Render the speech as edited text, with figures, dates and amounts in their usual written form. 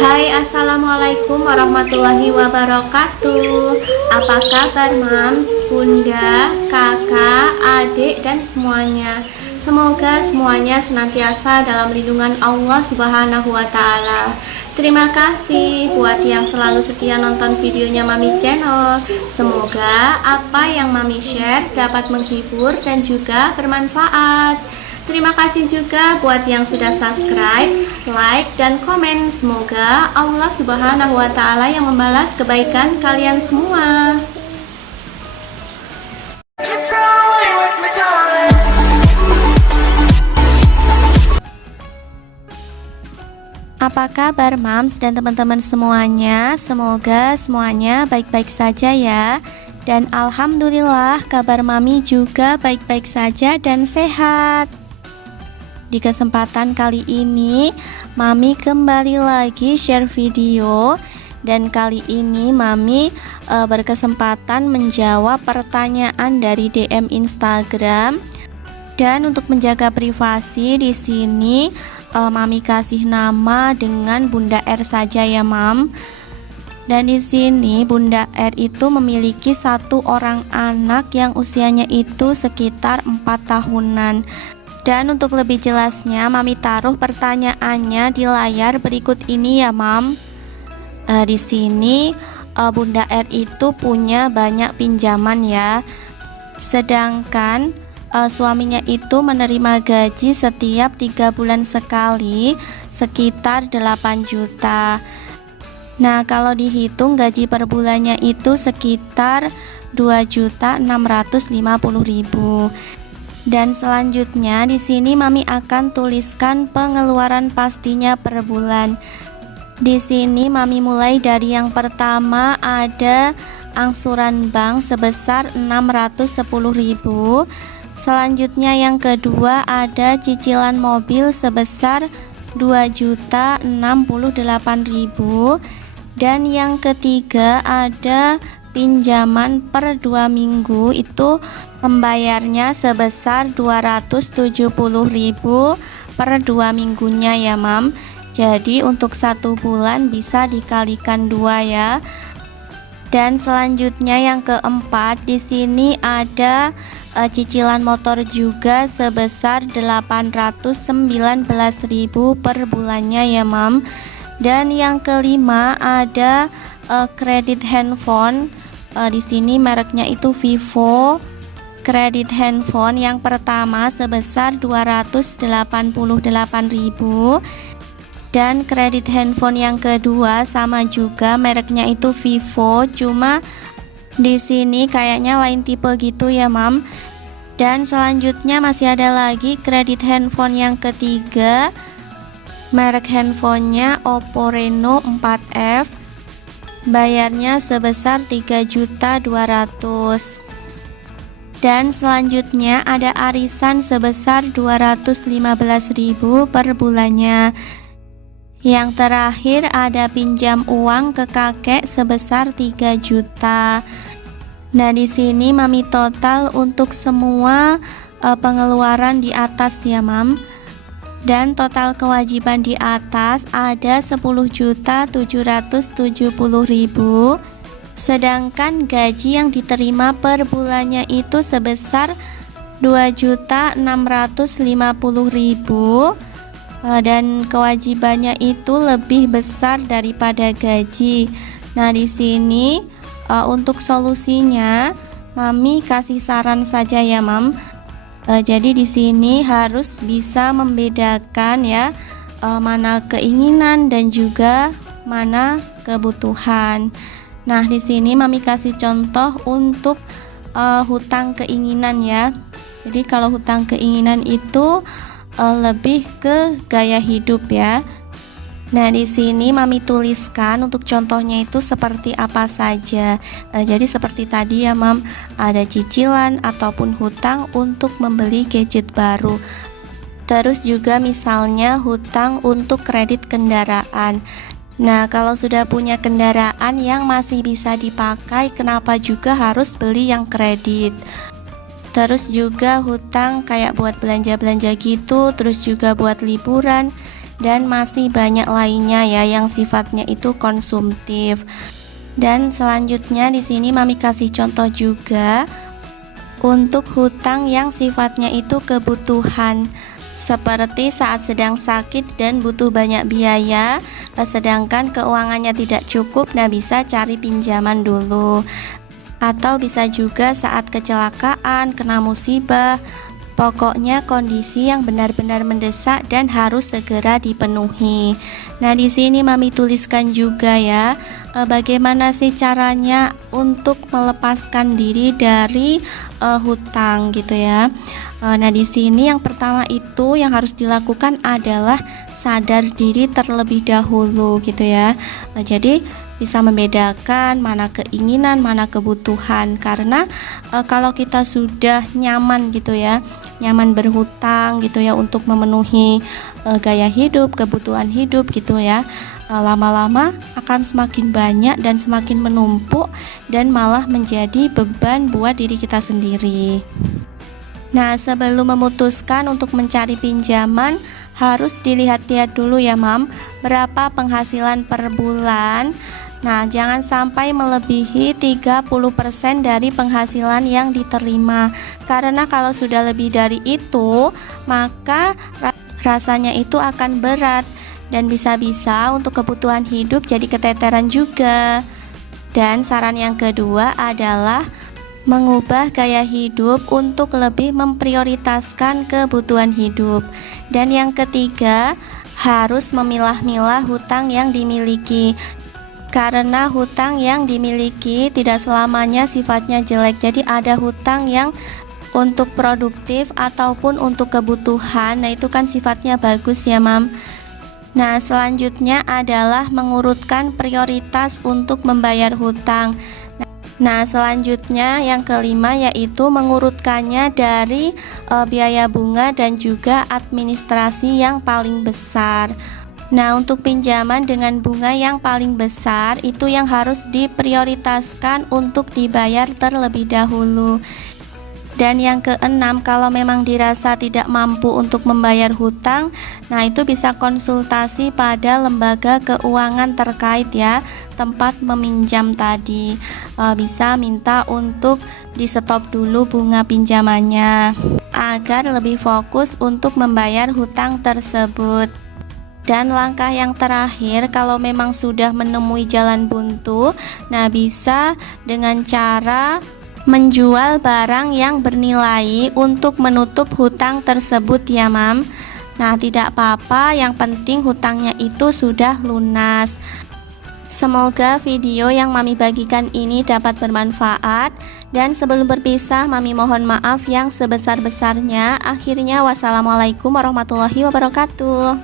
Hai, assalamualaikum warahmatullahi wabarakatuh. Apa kabar mams, bunda, kakak, adik, dan semuanya? Semoga semuanya senantiasa dalam lindungan Allah Subhanahu wa Ta'ala. Terima kasih buat yang selalu setia nonton videonya Mami Channel. Semoga apa yang Mami share dapat menghibur dan juga bermanfaat. Terima kasih juga buat yang sudah subscribe, like, dan komen. Semoga Allah Subhanahu wa Ta'ala yang membalas kebaikan kalian semua. Apa kabar mams dan teman-teman semuanya? Semoga semuanya baik-baik saja ya. Dan alhamdulillah kabar mami juga baik-baik saja dan sehat. Di kesempatan kali ini, Mami kembali lagi share video. Dan kali ini Mami berkesempatan menjawab pertanyaan dari DM Instagram. Dan untuk menjaga privasi di sini, Mami kasih nama dengan Bunda R saja ya, Mam. Dan di sini Bunda R itu memiliki satu orang anak yang usianya itu sekitar 4 tahunan. Dan untuk lebih jelasnya, Mami taruh pertanyaannya di layar berikut ini ya, Mam. Di sini Bunda R itu punya banyak pinjaman ya. Sedangkan suaminya itu menerima gaji setiap 3 bulan sekali sekitar 8 juta. Nah, kalau dihitung gaji per bulannya itu sekitar 2.650.000. Dan selanjutnya di sini Mami akan tuliskan pengeluaran pastinya per bulan. Di sini Mami mulai dari yang pertama ada angsuran bank sebesar 610.000. Selanjutnya yang kedua ada cicilan mobil sebesar 2.068.000. Dan yang ketiga ada pinjaman per 2 minggu, itu membayarnya sebesar 270.000 per 2 minggunya ya, Mam. Jadi untuk 1 bulan bisa dikalikan 2 ya. Dan selanjutnya yang keempat, di sini ada cicilan motor juga sebesar 819.000 per bulannya ya, Mam. Dan yang kelima ada kredit handphone. Di sini mereknya itu Vivo. Kredit handphone yang pertama sebesar 288.000. Dan kredit handphone yang kedua sama juga mereknya itu Vivo, cuma di sini kayaknya lain tipe gitu ya, Mam. Dan selanjutnya masih ada lagi kredit handphone yang ketiga. Merek handphonenya Oppo Reno 4F. Bayarnya sebesar 3.200.000. Dan selanjutnya ada arisan sebesar 215.000 per bulannya. Yang terakhir ada pinjam uang ke kakek sebesar 3 juta. Nah, di sini Mami total untuk semua pengeluaran di atas ya, Mam. Dan total kewajiban di atas ada 10.770.000. Sedangkan gaji yang diterima per bulannya itu sebesar 2.650.000. Dan kewajibannya itu lebih besar daripada gaji. Nah, di sini untuk solusinya Mami kasih saran saja ya, Mam. Jadi di sini harus bisa membedakan ya, mana keinginan dan juga mana kebutuhan. Nah, di sini Mami kasih contoh untuk hutang keinginan ya. Jadi kalau hutang keinginan itu lebih ke gaya hidup ya. Nah, di sini Mami tuliskan untuk contohnya itu seperti apa saja. Jadi seperti tadi ya, Mam, ada cicilan ataupun hutang untuk membeli gadget baru. Terus juga misalnya hutang untuk kredit kendaraan. Nah, kalau sudah punya kendaraan yang masih bisa dipakai, kenapa juga harus beli yang kredit? Terus juga hutang kayak buat belanja-belanja gitu, terus juga buat liburan. dan masih banyak lainnya ya yang sifatnya itu konsumtif. Dan selanjutnya di sini Mami kasih contoh juga untuk hutang yang sifatnya itu kebutuhan, seperti saat sedang sakit dan butuh banyak biaya, sedangkan keuangannya tidak cukup, nah bisa cari pinjaman dulu. Atau bisa juga saat kecelakaan, kena musibah, pokoknya kondisi yang benar-benar mendesak dan harus segera dipenuhi. Nah, di sini Mami tuliskan juga ya, bagaimana sih caranya untuk melepaskan diri dari hutang gitu ya. Nah, di sini yang pertama itu yang harus dilakukan adalah sadar diri terlebih dahulu gitu ya. Jadi bisa membedakan mana keinginan, mana kebutuhan. Karena kalau kita sudah nyaman gitu ya, nyaman berhutang gitu ya untuk memenuhi gaya hidup, kebutuhan hidup gitu ya, lama-lama akan semakin banyak dan semakin menumpuk dan malah menjadi beban buat diri kita sendiri. Nah, sebelum memutuskan untuk mencari pinjaman, harus dilihat-lihat dulu ya Mam, berapa penghasilan per bulan. Nah, jangan sampai melebihi 30% dari penghasilan yang diterima. Karena kalau sudah lebih dari itu, maka rasanya itu akan berat dan bisa-bisa untuk kebutuhan hidup jadi keteteran juga. Dan saran yang kedua adalah mengubah gaya hidup untuk lebih memprioritaskan kebutuhan hidup. Dan yang ketiga, harus memilah-milah hutang yang dimiliki. Karena hutang yang dimiliki tidak selamanya sifatnya jelek. Jadi ada hutang yang untuk produktif ataupun untuk kebutuhan. Nah, itu kan sifatnya bagus ya, Mam. Nah, selanjutnya adalah mengurutkan prioritas untuk membayar hutang. Nah, selanjutnya yang kelima yaitu mengurutkannya dari biaya bunga dan juga administrasi yang paling besar. Nah, untuk pinjaman dengan bunga yang paling besar itu yang harus diprioritaskan untuk dibayar terlebih dahulu. Dan yang keenam, kalau memang dirasa tidak mampu untuk membayar hutang, nah itu bisa konsultasi pada lembaga keuangan terkait ya, tempat meminjam tadi. Bisa minta untuk di stop dulu bunga pinjamannya agar lebih fokus untuk membayar hutang tersebut. Dan langkah yang terakhir, kalau memang sudah menemui jalan buntu, nah bisa dengan cara menjual barang yang bernilai untuk menutup hutang tersebut ya Mam. Nah, tidak apa-apa, yang penting hutangnya itu sudah lunas. Semoga video yang Mami bagikan ini dapat bermanfaat. Dan sebelum berpisah, Mami mohon maaf yang sebesar-besarnya. Akhirnya, wassalamualaikum warahmatullahi wabarakatuh.